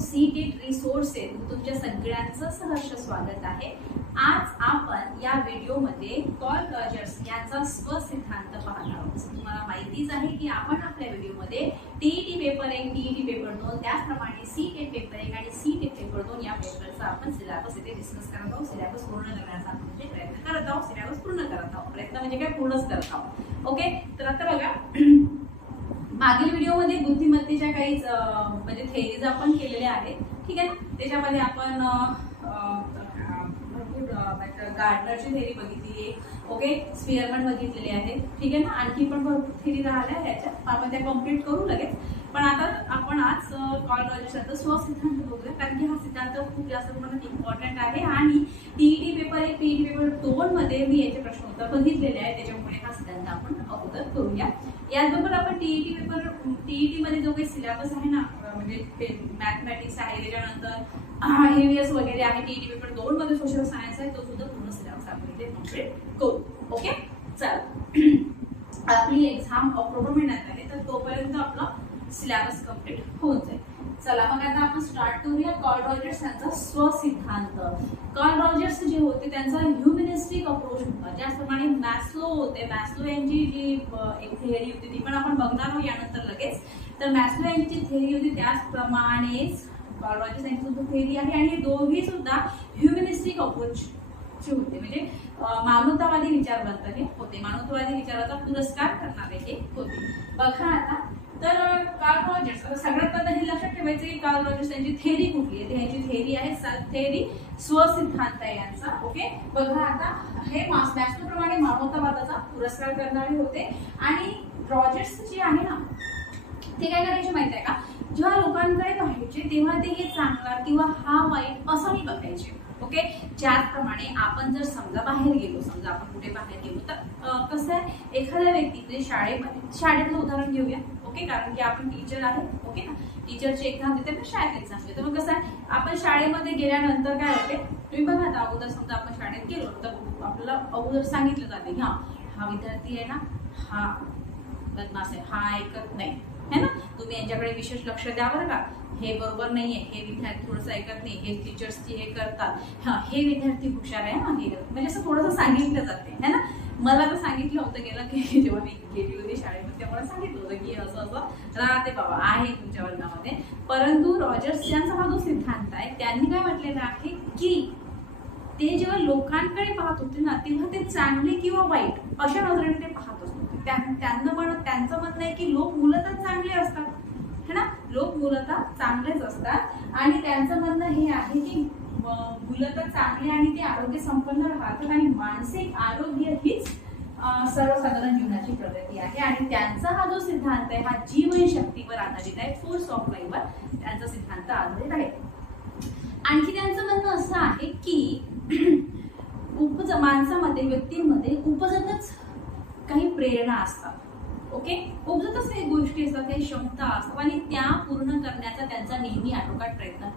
CTET resources तुमच्या सगळ्यांचं सहर्ष स्वागत आहे। आज आपण या व्हिडिओमध्ये कार्ल रॉजर्स यांचा स्वसिद्धांत पाहणार आहोत। तुम्हाला माहितीच आहे की आपण आपल्या व्हिडिओमध्ये टीईटी पेपर 1, टीईटी पेपर 2, त्याचप्रमाणे सीटेट पेपर 1 आणि सीटेट पेपर 2 या पेपरचा आपण सिलेबस इथे डिस्कस करत आहोत। सिलेबस पूर्ण करण्याचा म्हणजे प्रयत्न करत आहोत। सिलेबस पूर्ण करत आहोत, प्रयत्न म्हणजे काय पूर्णच करत आहोत। ओके, तर आता बघा मागील व्हिडिओमध्ये बुद्धिमत्तेच्या काही म्हणजे थेरीज आपण केलेल्या आहेत, ठीक आहे ना। त्याच्यामध्ये आपण भरपूर गार्डनरची थेरी बघितली आहे, ओके, स्पिअरमन बघितलेले आहेत, ठीक आहे ना। आणखी पण भरपूर थेरी राहिल्या ह्याच्यात, आपण त्या कंप्लीट करू लगेच। पण आता आपण आज कार्ल रॉजर्सचा स्वसिद्धांत बघूया, कारण की हा सिद्धांत खूप जास्त प्रमाणात इम्पॉर्टंट आहे आणि टीईटी पेपर 1, टीईटी पेपर 2 मध्ये मी याचे प्रश्न उत्तर बघितलेले आहेत, त्याच्यामुळे हा सिद्धांत आपण अगोदर करूया। याचबरोबर आपण टीईटी मध्ये जो काही सिलेबस आहे ना, म्हणजे मॅथमॅटिक्स आहे, त्याच्यानंतर ईव्हीएस वगैरे आहे, टीईटी पेपर 2 मध्ये सोशल सायन्स आहे, तो सुद्धा पूर्ण सिलेबस आपण इथे कंप्लीट करू। ओके, चला आपली एक्झाम ऑक्टोबर महिन्यात आहे, तर तोपर्यंत आपला सिलेबस कंप्लीट होऊन जाईल। चला मग आता आपण स्टार्ट करूया कार्ल रॉजर्स यांचा स्वसिद्धांत। कार्ल रॉजर्स जे होते त्यांचा ह्युमनिस्टिक अप्रोच होता, ज्याप्रमाणे मॅस्लो होते। मॅस्लो यांची जी एक थेअरी होती ती पण आपण बघणार आहोत यानंतर लगेच। तर मॅस्लो यांची थेअरी होती, त्याचप्रमाणेच कार्ल रॉजर्स यांची सुद्धा थेअरी आहे, आणि हे दोघी सुद्धा ह्युमनिस्टिक अप्रोच चे होते, म्हणजे मानवतावादी विचारवंत होते, मानवतावादी विचाराचा पुरस्कार करणारे हे होते। बघा आता, तर कार्ल रॉजर्स सगळ्यात पहिला हे लक्षात ठेवायचे की कार्ल रॉजर्स यांची थेअरी कुठली आहे, यांची थेअरी आहे सेल्फ थेअरी, स्वसिद्धांत आहे यांचा। ओके, बघा आता, हे मॅस्लो प्रमाणे मानवतावादाचा पुरस्कार करणारे होते, आणि रॉजर्स जे आहे ना ते काय करायचे माहिती आहे का, जेव्हा लोकांकडे पाहायचे तेव्हा ते हे चांगला किंवा हा वाईट असं नाही बघायचे। ओके, ज्याप्रमाणे आपण जर समजा बाहेर गेलो, समजा आपण कुठे बाहेर गेलो, तर कसं आहे, एखाद्या व्यक्तीने शाळेतलं उदाहरण घेऊया, ओके, कारण की आपण टीचर आहे, ओके ना, टीचरची एक्झाम देते पण शाळेत एक्झाम देते। मग कसं आहे, आपण शाळेमध्ये गेल्यानंतर काय होते, तुम्ही बघा आता, अगोदर समजा आपण शाळेत गेलो तर आपल्याला अगोदर सांगितलं जाते की हा विद्यार्थी आहे ना, हा बदमाश आहे, हा ऐकत नाही है ना, तुम्ही यांच्याकडे विशेष लक्ष द्या बरं का, हे बरोबर नाहीये, हे विद्यार्थी थोडंसं ऐकत नाही, हे टीचर्सची हे करतात, हे विद्यार्थी हुशार आहे ना, हे म्हणजे असं थोडंसं सांगितलं जाते है ना। मला तर सांगितलं होतं गेलं की जेव्हा मी गेली होती शाळेमध्ये तेव्हा सांगितलं होतं की असं असं राहते बाबा आहे तुमच्या वर्गामध्ये। परंतु रॉजर्स यांचा हा जो सिद्धांत आहे त्यांनी काय म्हटलेलं आहे की ते जेव्हा लोकांकडे पाहत होते ना, तेव्हा ते चांगले किंवा वाईट अशा नजरेने ते पाहत असत होते। त्यांचं म्हणणं आहे की लोक मूलतः चांगले असतात है ना, लोक मूलतः चांगलेच असतात, आणि त्यांचं म्हणणं हे आहे की मूलतः चांगले आणि ते आरोग्य संपन्न राहतात, आणि मानसिक आरोग्य हीच सर्वसाधारण जीवनाची प्रगती आहे। आणि त्यांचा हा जो सिद्धांत आहे हा जीवनशक्तीवर आधारित आहे, फोर्स ऑफ लाईफवर त्यांचा सिद्धांत आधारित आहे। आणखी त्यांचं म्हणणं असं आहे की माणसामध्ये, व्यक्तींमध्ये उपजतच काही प्रेरणा असतात, ओके, उपजतच काही गोष्टी असतात, काही क्षमता असतात, आणि त्या पूर्ण करण्याचा त्यांचा नेहमी आटोकाट प्रयत्न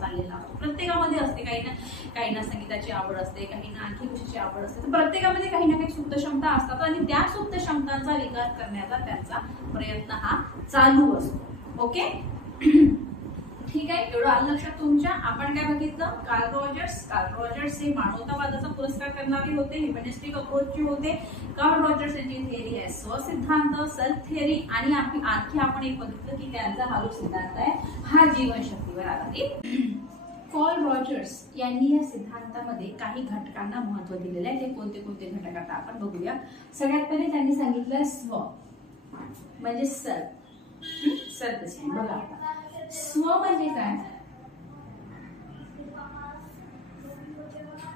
चाललेला असतो। प्रत्येकामध्ये असते, काहींना संगीताची आवड असते, काहींना आणखी गोष्टीची आवड असते, तर प्रत्येकामध्ये काही ना काही सुप्त क्षमता असतात, आणि त्या सुप्त क्षमतांचा विकास करण्याचा त्यांचा प्रयत्न हा चालू असतो। ओके, ठीक आहे, एवढं आलं लक्षात तुमच्या। आपण काय बघितलं, कार्ल रॉजर्स हे मानवतावादाचा पुरस्कार करणारे होते, ह्युमनिस्टिक अप्रोचचे होते। कार्ल रॉजर्स यांची थेअरी आहे स्वसिद्धांत, सेल्फ थेअरी, आणि आणखी आपण एक बघितलं की त्यांचा हा जो सिद्धांत आहे हा जीवनशक्तीवर आधारित। कार्ल रॉजर्स यांनी या सिद्धांतामध्ये काही घटकांना महत्व दिलेलं आहे, ते कोणते कोणते घटक आता आपण बघूया। सगळ्यात पहिले त्यांनी सांगितलं स्व म्हणजे सेल्फ। बघा, स्व म्हणजे काय,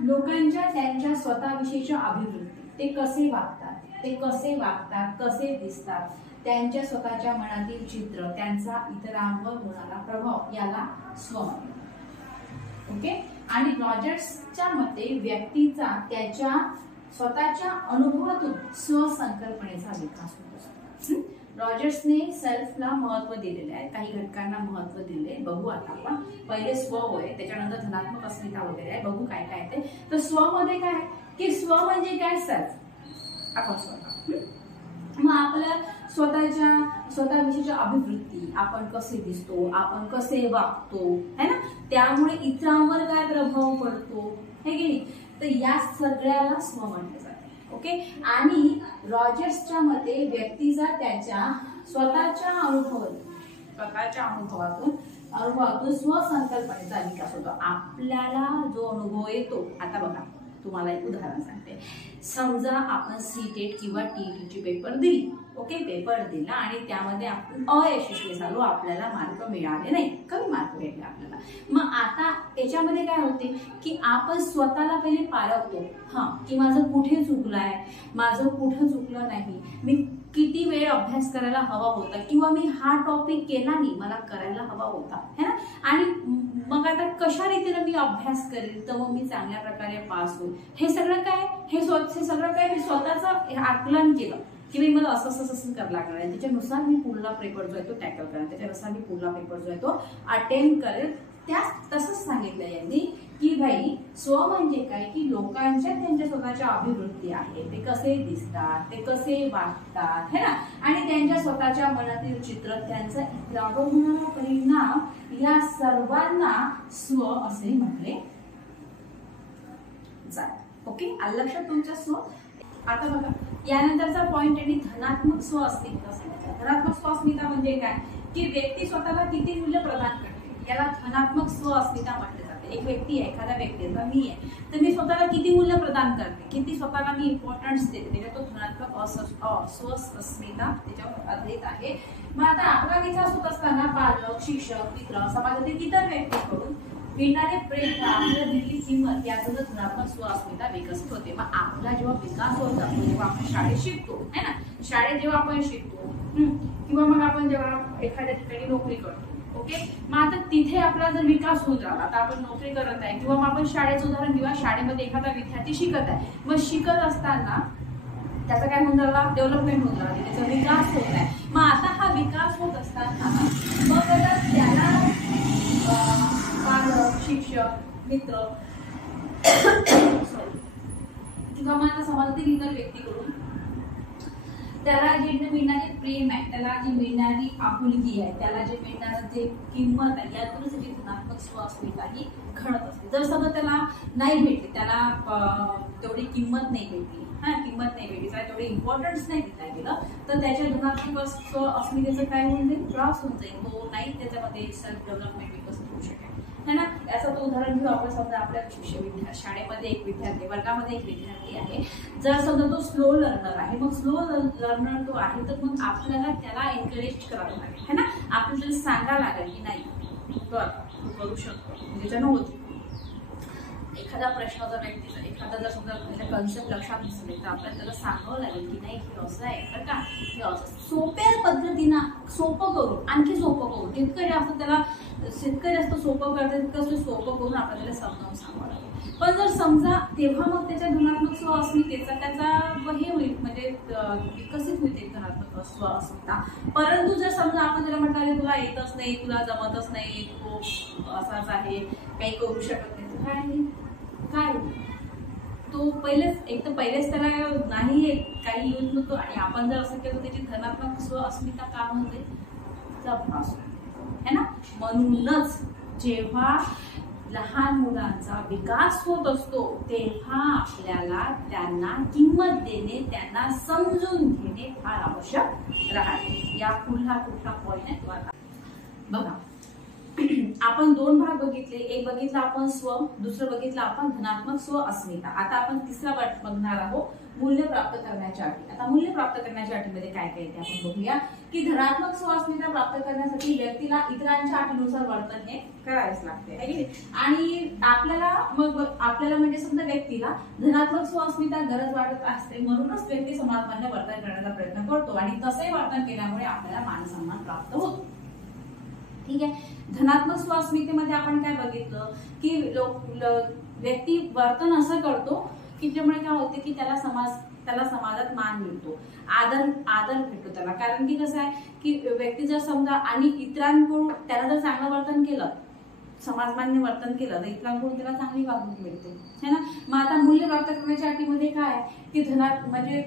लोकांच्या त्यांच्या स्वतःविषयीच्या अभिवृत्ती, ते कसे वागतात, कसे दिसतात, त्यांच्या स्वतःच्या मनातील चित्र, त्यांचा इतरांवर होणारा प्रभाव, याला स्व म्हणतात। ओके, आणि रॉजर्सच्या मते व्यक्तीचा त्याच्या स्वतःच्या अनुभवातून स्वसंकल्पनेचा विकास होत असतो। रॉजर्सने सेल्फला महत्व दिलेले आहे, काही घटकांना महत्व दिले, बघू आता आपण। पहिले स्व होय, त्याच्यानंतर धनात्मक अस्मिता वगैरे आहे, बघू काय काय ते। तर स्व मध्ये काय की स्व म्हणजे काय, सेल्फ, आपण स्वतः, मग आपल्या स्वतःच्या स्वतःविषयीच्या अभिवृत्ती, आपण कसे दिसतो, आपण कसे वागतो, है ना, त्यामुळे इतरांवर काय प्रभाव पडतो, हे की नाही, तर या सगळ्याला स्व म्हटले जाते. ओके. आणि रॉजर्सच्या मते व्यक्तीचा त्याच्या स्वतःच्या अनुभवातून स्वसंकल्पनेचा विकास होतो. आपल्याला जो अनुभव येतो, आता बघा तुम्हाला एक उदाहरण सांगते. समजा आपण सीटेट किंवा टीईटीची पेपर दिली, ओके, पेपर दिला आणि त्यामध्ये आपण अयशस्वी झालो, आपल्याला मार्क मिळाले नाही, कमी मार्क भेटले आपल्याला. मग आता याच्यामध्ये काय होते की आपण स्वतःला पहिले पारखतो, की माझं कुठे चुकलंय, माझं कुठं चुकलं नाही, मी किती वेळ अभ्यास करायला हवा होता, किंवा मी हा टॉपिक केला नाही, मला करायला हवा होता, है ना, आणि मग आता कशा रीतीने मी अभ्यास करेल तर मग मी चांगल्या प्रकारे पास होईल. हे सगळं काय, हे सगळं काय मी स्वतःचं आकलन केलं की मी मला असं करायला लागणार आहे, त्याच्यानुसार मी पुढला पेपर जो आहे तो टॅकल करेल, त्याच्यानुसार मी पुढला पेपर जो आहे तो अटेम्प्ट करेल. तसंच सांगितलं यांनी की भाई स्व म्हणजे काय की लोकांच्या त्यांच्या स्वतःच्या अभिवृत्ती आहे, ते कसे दिसतात, ते कसे वागतात, है ना, आणि त्यांच्या स्वतःच्या मनातील चित्र, त्यांचा इतरांवर होणारा परिणाम, या सर्वांना स्व असे म्हटले जाते. ओके, आलं लक्षात तुमच्या स्व. आता बघा यानंतरचा पॉइंट आहे धनात्मक स्वअस्मिता. धनात्मक स्वअस्मिता म्हणजे काय की व्यक्ती स्वतःला किती मूल्य प्रदान करते, याला धनात्मक स्वअस्मिता म्हटले जाते. एक व्यक्ती आहे, एखादा व्यक्ती आहे, मी आहे, तर मी स्वतःला किती मूल्य प्रदान करते, किती स्वतःला मी इम्पॉर्टन्स देते, त्याच्यात तो धनात्मक स्वअस्मिता त्याच्यावर आधारित आहे. मग आता आपला विकास होत असताना पालक, शिक्षक, मित्र, समाजातील इतर व्यक्तींकडून मिळणारे प्रेम, आपल्याला दिलेली किंमत, यातून धनात्मक स्वअस्मिता विकसित होते. मग आपला जेव्हा विकास होत जातो, जेव्हा आपण शाळेत शिकतो, है ना, शाळेत जेव्हा आपण शिकतो, किंवा मग आपण जेव्हा एखाद्या ठिकाणी नोकरी करतो, ओके, मग आता तिथे आपला जर विकास होत राहिला, आता आपण नोकरी करत आहे, किंवा मग आपण शाळेचं उदाहरण किंवा शाळेमध्ये एखादा विद्यार्थी शिकत आहे, मग शिकत असताना त्याचा काय होऊन राहिला, डेव्हलपमेंट होत राहिली, त्याचा विकास होत आहे. मग आता हा विकास होत असताना मग त्याला पालक, शिक्षक, मित्र किंवा मग समाजातील इतर व्यक्तीकडून त्याला जे मिळणारे प्रेम आहे, त्याला जी मिळणारी आपुलकी आहे, त्याला जे मिळणारं जे किंमत आहे, यातूनच त्याची धनात्मक स्वअस्मिता ही घडत असते. जर सगळं त्याला नाही भेटली, त्याला तेवढी किंमत नाही भेटली, किंमत नाही भेटली, त्याला तेवढी इम्पॉर्टन्स नाही दिला गेलं, तर त्याच्या धनात्मक स्वअस्मितेचं काय होऊन जाईल, त्रास होऊन जाईल, तो नाही त्याच्यामध्ये सेल्फ डेव्हलपमेंट विकसित होऊ शकेल, है ना. याचा तो उदाहरण घेऊ आपण. समजा आपल्या शाळेमध्ये एक विद्यार्थी, वर्गामध्ये एक विद्यार्थी आहे, जर समजा तो स्लो लर्नर आहे, मग स्लो लर्नर तो आहे, तर मग आपल्याला त्याला एनकरेज करावं लागेल, है ना, आपल्याला सांगायला लागेल की नाही कर, तू करू शकतो, त्याच्यानं होते. एखादा प्रश्न जर व्यक्तीचा, एखादा जर समजा त्याच्या कन्सेप्ट लक्षात नसेल, तर आपल्याला त्याला सांगावं लागेल की नाही हे असं आहे, तर का हे असं, सोप्या पद्धतीनं सोपं करून, आणखी सोपं करून, जितकं जास्त त्याला सोपं करतात तितकं सोपं करून आपल्याला त्याला समजावून सांगावं लागेल. पण जर समजा तेव्हा मग त्याच्या धनात्मक स्वअस्मितेचा त्याचा हे होईल, म्हणजे विकसित होईल ते धनात्मक स्वअस्मिता. परंतु जर समजा आपण त्याला म्हटलं तुला येतच नाही, तुला जमतच नाही, तो असाच आहे, काही करू शकत नाही, काय तो पहिलेच त्याला नाही काही यूज नव्हतो, आणि आपण जर असं केलं त्याची धनात्मक स्वअस्मिता का होते, त्रास है ना. म्हणूनच जेव्हा लहान मुलांचा विकास होत असतो तेव्हा आपल्याला त्यांना किंमत देणे, त्यांना समजून घेणे फार आवश्यक राहते. या कुठला पॉइंट आहे तो आता बघा. आपण दोन भाग बघितले, एक बघितला आपण स्व, दुसरं बघितलं आपण धनात्मक स्वअस्मिता. आता आपण तिसरा बघणार आहोत मूल्य प्राप्त करण्याच्या अटी. आता मूल्य प्राप्त करण्याच्या अटीमध्ये काय काय येते आपण बघूया की धनात्मक स्वअस्मिता प्राप्त करण्यासाठी व्यक्तीला इतरांच्या अटीनुसार वर्तन हे करावेच लागते, आणि आपल्याला म्हणजे समजा व्यक्तीला धनात्मक स्वअस्मिता गरज वाटत असते, म्हणूनच व्यक्ती समाजमान्य वर्तन करण्याचा प्रयत्न करतो, आणि तसे वर्तन केल्यामुळे आपल्याला मानसन्मान प्राप्त होतो. ठीक आहे. धनात्मक स्वअस्मितेमध्ये आपण काय बघितलं की व्यक्ती वर्तन असं करतो की ज्यामुळे काय होते की त्याला समाजात मान मिळतो, आदर भेटतो त्याला. कारण की कसं आहे की व्यक्ती जर समजा आणि इतरांकडून त्याला जर चांगलं वर्तन केलं, समाजमान्य वर्तन केलं, तर इतरांकडून त्याला चांगली वागणूक मिळते, है ना. मग आता मूल्य प्राप्त करण्याच्या अटीमध्ये काय की म्हणजे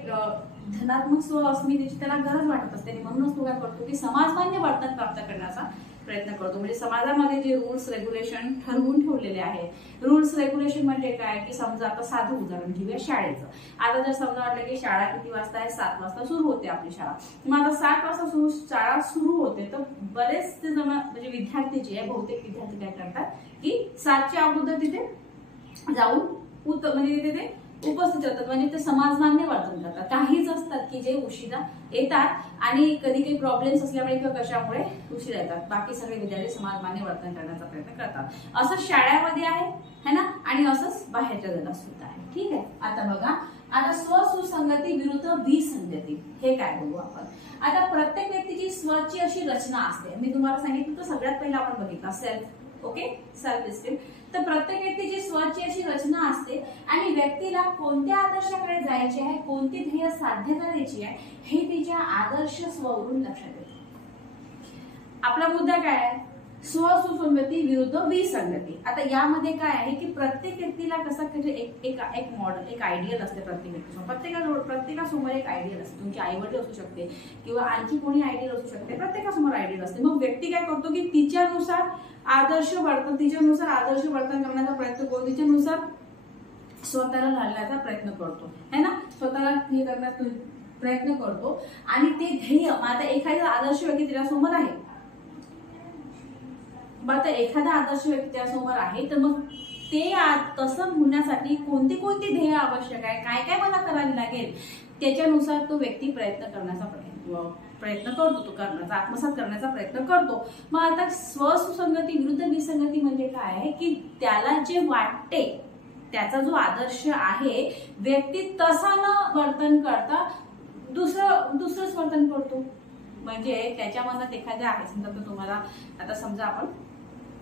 धनात्मक स्व अस्मितेची त्याला गरज वाटत असते आणि म्हणूनच तो काय करतो की समाजमान्य वर्तन प्राप्त करण्याचा प्रयत्न करतो. म्हणजे समाजामध्ये जे रूल्स रेग्युलेशन ठरवून ठेवलेले आहे. रूल्स रेग्युलेशन म्हणजे काय की समजा आता साधं उदाहरण घेऊया शाळेचं. आता जर समजा वाटलं की शाळा किती वाजता आहे, 7 वाजता सुरू होते आपली शाळा. मग आता 7 वाजता शाळा सुरू होते तर बरेचसे जण म्हणजे विद्यार्थी जे आहे, बहुतेक विद्यार्थी काय करतात की 7च्या अगोदर तिथे जाऊन म्हणजे तिथे उपस्थित होतात. म्हणजे ते समाजमान्य वर्तन करतात. काहीच असतात की जे उशिरा येतात आणि कधी काही प्रॉब्लेम्स असल्यामुळे किंवा कशामुळे उशिरा येतात. बाकी सगळे विद्यार्थी समाजमान्य वर्तन करण्याचा प्रयत्न करतात. असं शाळेमध्ये आहे है ना, आणि असंच बाहेरच्या जगात सुद्धा आहे. ठीक आहे. आता बघा, आता स्वसुसंगती विरुद्ध विसंगती हे काय बघू आपण. आता प्रत्येक व्यक्तीची स्वची अशी रचना असते. मी तुम्हाला सांगितलं तर सगळ्यात पहिला आपण बघितलं सेल्फ. Okay, self esteem. तर प्रत्येक व्यक्तीची स्वची अशी रचना असते आणि व्यक्तीला कोणत्या आदर्शाकडे जायचे आहे, कोणती ध्येय साध्य करायची आहे हे तिच्या आदर्श स्ववरून लक्षात येते. आपला मुद्दा काय आहे, स्वसुसंगती विरुद्ध विसंगती. आता यामध्ये काय आहे की प्रत्येक व्यक्तीला कसं एक मॉडेल, एक आयडियल असते प्रत्येक व्यक्तीसमोर. प्रत्येकासमोर एक आयडियल असते. तुमची आईवडील असू शकते किंवा आणखी कोणी आयडियल असू शकते. प्रत्येकासमोर आयडियल असते. मग व्यक्ती काय करतो की तिच्यानुसार आदर्श वर्तन करण्याचा प्रयत्न करतो. तिच्यानुसार स्वतःला ढालण्याचा प्रयत्न करतो है ना, स्वतःला हे करण्याचा प्रयत्न करतो आणि ते ध्येय. आता एखादा आदर्श व्यक्ती त्याच्यासमोर आहे, त्यासमोर आहे तर मग ते तसं होण्यासाठी कोणती कोणती ध्येय आवश्यक आहे, काय काय मला करावे लागेल, त्याच्यानुसार तो व्यक्ती प्रयत्न करण्याचा प्रयत्न करतो. तो करण्याचा, आत्मसात करण्याचा प्रयत्न करतो. मग आता स्वसुसंगती विरुद्ध विसंगती म्हणजे काय आहे की त्याला जे वाटते, त्याचा जो आदर्श आहे, व्यक्ती तसा न वर्तन करता दुसरंच वर्तन करतो. म्हणजे त्याच्या मनात एखाद्या आहे, समजा तुम्हाला आता समजा आपण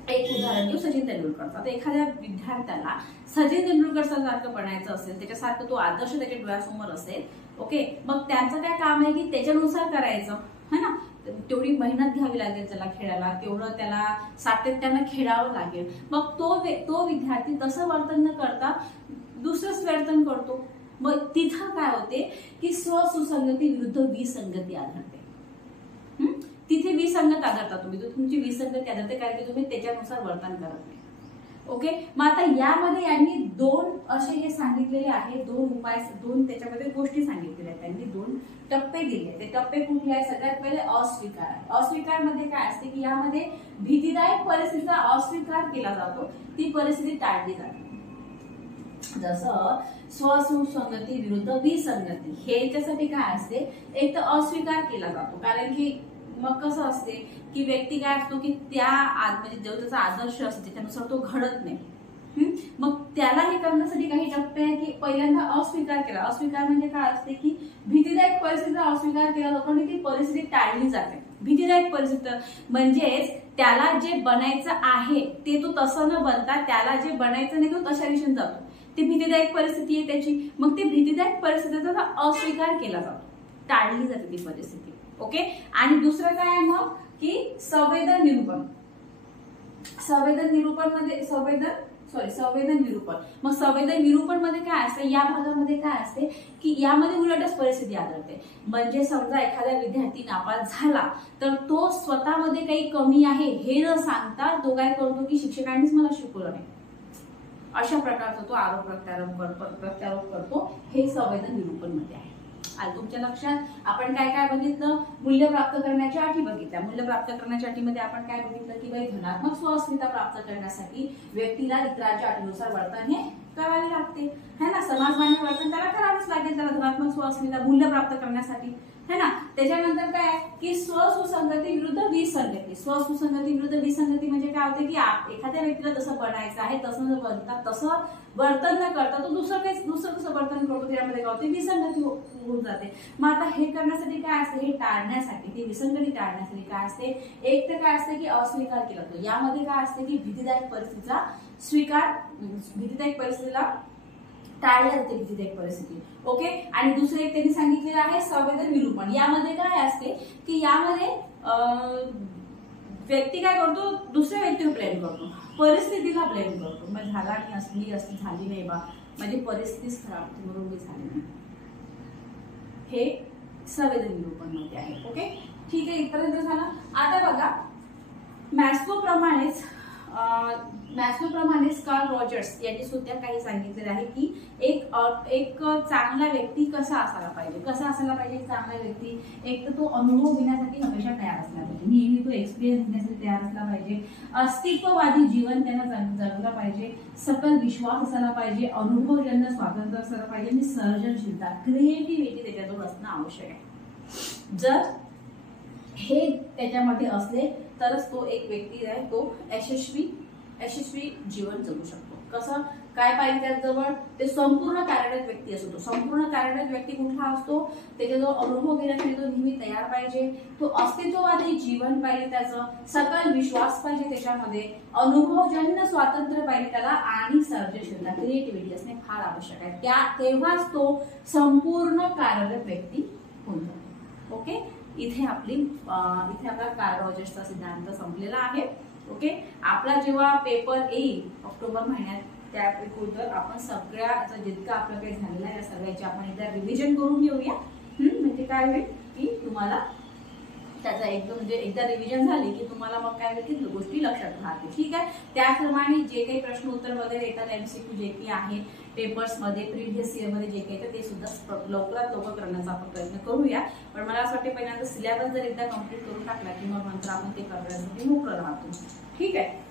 एक उदाहरण घेऊ, सचिन तेंडुलकरचा. तर एखाद्या विद्यार्थ्याला सचिन तेंडुलकर सारखं बनायचं असेल, त्याच्यासारखं तो आदर्श त्याच्या डोळ्यासमोर असेल. ओके, मग त्यांचं काय काम आहे की त्याच्यानुसार करायचं है ना. तेवढी मेहनत घ्यावी लागेल त्याला खेळायला, तेवढं त्याला सातत्यानं खेळावं लागेल. मग तो विद्यार्थी तसं वर्तन न करता दुसरंच वर्तन करतो. मग तिथं काय होते की स्वसुसंगती विरुद्ध विसंगती आढळते. तिथे विसंगत आढळता तुम्ही, तुमची विसंगती आढळते कारण की तुम्ही त्याच्यानुसार वर्तन करत नाही. ओके, मग आता यामध्ये यांनी 2 असे हे सांगितलेले आहे, 2 उपाय, 2 त्याच्यामध्ये गोष्टी सांगितलेल्या आहेत. त्यांनी 2 टप्पे दिले. ते टप्पे कुठले आहेत? सगळ्यात पहिले अस्वीकार आहे. अस्वीकार मध्ये काय असते की यामध्ये भीतीदायक परिस्थितीचा अस्वीकार केला जातो, ती परिस्थिती टाळली जाते. जसं स्वसुसंगती विरुद्ध विसंगती हे याच्यासाठी काय असते, एक तर अस्वीकार केला जातो. कारण की मग कसं असते की व्यक्ती काय असतो की म्हणजे जो त्याचा आदर्श असतो त्याच्यानुसार तो घडत नाही. मग त्याला हे करण्यासाठी काही टप्पे आहे की पहिल्यांदा अस्वीकार केला. अस्वीकार म्हणजे काय असते की भीतीदायक परिस्थितीचा अस्वीकार केला जातो आणि ती परिस्थिती टाळली जाते. भीतीदायक परिस्थिती म्हणजेच त्याला जे बनायचं आहे ते तो तसं न बनता त्याला जे बनायचं नाही तो तशा दिशेने जातो. ती भीतीदायक परिस्थिती आहे त्याची. मग ती भीतीदायक परिस्थितीचा अस्वीकार केला जातो, टाळली जाते ती परिस्थिती. ओके, आणि दुसरं काय आहे मग की संवेदन निरूपण. संवेदन निरूपण. मग संवेदन निरूपण मध्ये काय असतं, या भागामध्ये काय असते की यामध्ये उलटच परिस्थिती आढळते. म्हणजे समजा एखादा विद्यार्थी नापास झाला तर तो स्वतःमध्ये काही कमी आहे हे न सांगता तो काय करतो की शिक्षकांनीच मला शिकवलं नाही, अशा प्रकारचा तो आरोप प्रत्यारोप करतो. हे संवेदन निरूपण मध्ये आहे. आणि तुमच्या लक्षात आपण काय काय बघितलं, मूल्य प्राप्त करण्याच्या अटी बघितल्या. मूल्य प्राप्त करण्याच्या अटीमध्ये आपण काय बघितलं की बाई धनात्मक स्वअस्मिता प्राप्त करण्यासाठी व्यक्तीला इतरांच्या अटीनुसार वर्तन हे करावे लागते है ना. समाजमान्य वर्तन त्याला करावंच लागेल, त्याला धनात्मक स्वअस्मिता मूल्य प्राप्त करण्यासाठी है ना. त्याच्यानंतर काय की स्वसुसंगती विरुद्ध विसंगती. स्वसुसंगती विरुद्ध विसंगती म्हणजे काय होते की एखाद्या व्यक्तीला जसं बनायचं आहे तसं वर्तन न करता तो दुसरं कसं वर्तन करतो, त्यामध्ये काय होते विसंगती होऊन जाते. मग आता हे करण्यासाठी काय असते, हे टाळण्यासाठी, ती विसंगती टाळण्यासाठी काय असते, एक तर काय असते की अस्वीकार केला जातो. यामध्ये काय असते की भीतीदायक परिस्थितीला टाळल्या जाते भीतीदायक परिस्थिती. ओके, आणि दुसरं एक त्यांनी सांगितलेलं आहे संवेदन निरूपण. यामध्ये काय असते की यामध्ये व्यक्ती काय करतो, दुसऱ्या व्यक्तीवर ब्लेम करतो, परिस्थितीला ब्लेम करतो. मग झाला मी असली झाली नाही बा, माझी परिस्थितीच खराब म्हणून मी झाली नाही, हे संवेदन निरूपण मध्ये आहे. ओके, ठीक आहे, इथपर्यंत झालं. आता बघा, मॅस्लो प्रमाणेच कार्ल रॉजर्स यांनी सुद्धा काही सांगितलेलं आहे की एक चांगला व्यक्ती कसा असायला पाहिजे. चांगला व्यक्ती एक तर तो अनुभव घेण्यासाठी हमेशा तयार असला पाहिजे, नेहमी तो एक्सपिरियन्स घेण्यासाठी तयार असला पाहिजे, अस्तित्ववादी जीवन त्यांना जगलं पाहिजे, सकल विश्वास असायला पाहिजे, अनुभवजन्य स्वातंत्र्य असायला पाहिजे आणि सर्जनशीलता, क्रिएटिव्हिटी त्याच्याजवळ असणं आवश्यक आहे. जर हे त्याच्यामध्ये असले तरच तो एक व्यक्ती आहे, तो यशस्वी जीवन जगू शकतो. कसं काय पाहिजे त्याजवळ, ते संपूर्ण कार्यरत व्यक्ती असतो. संपूर्ण कार्यरत व्यक्ती कुठला असतो, त्याच्याजवळ अनुभव घेण्यासाठी तो नेहमी तयार पाहिजे, तो अस्तित्ववादी जीवन पाहिजे, त्याचं सकल विश्वास पाहिजे, त्याच्यामध्ये अनुभवजन्य स्वातंत्र्य पाहिजे त्याला, आणि सर्जनशीलता, क्रिएटिव्हिटी असणे फार आवश्यक आहे. तेव्हाच तो संपूर्ण कार्यरत व्यक्ती होऊन जातो. ओके, इथे आपला कार्ल रॉजर्सचा सिद्धांत संपलेला आहे. ओके, आपला जेव्हा पेपर येईल ऑक्टोबर महिन्यात, त्या अगोदर आपण सगळ्या जितकं आपलं काही झालेलं आहे सगळ्याची आपण एकदा रिव्हिजन करून घेऊया. म्हणजे काय होईल की तुम्हाला त्याचा एकदा रिव्हिजन झाली की तुम्हाला मग काय होईल की गोष्टी लक्षात राहतील. ठीक आहे, त्याप्रमाणे जे काही प्रश्न उत्तर वगैरे येतात, MCQ जे काही आहे पेपर्स मध्ये, प्रिव्हियस इयर मध्ये जे काही येतं ते सुद्धा लवकरात लवकर करण्याचा आपण प्रयत्न करूया. पण मला असं वाटतं पहिल्यांदा सिलेबस जर एकदा कम्प्लीट करून टाकला की मग नंतर आपण ते करण्यासाठी मोकळं राहतो. ठीक आहे,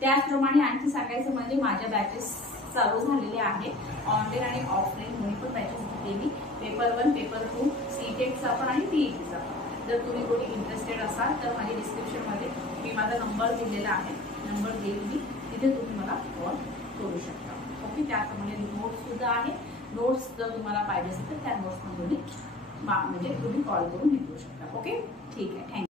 त्याचप्रमाणे आणखी सांगायचं म्हणजे माझ्या बॅचेस चालू झालेले आहे, ऑनलाईन आणि ऑफलाईन दोन्ही पण बॅचेस घेतलेली. पेपर 1, पेपर 2, CTETचा पण आणि TETचा पण. जर तुम्ही कोणी इंटरेस्टेड असाल तर माझ्या डिस्क्रिप्शनमध्ये मी माझा नंबर दिलेला आहे, नंबर देईल मी, तिथे तुम्ही मला कॉल करू शकता. ओके, त्याप्रमाणे नोट्स सुद्धा आहे. नोट्स जर तुम्हाला पाहिजे असेल तर त्या नोट्समध्ये तुम्ही कॉल करून घेऊ शकता. ओके, ठीक आहे, थँक्यू.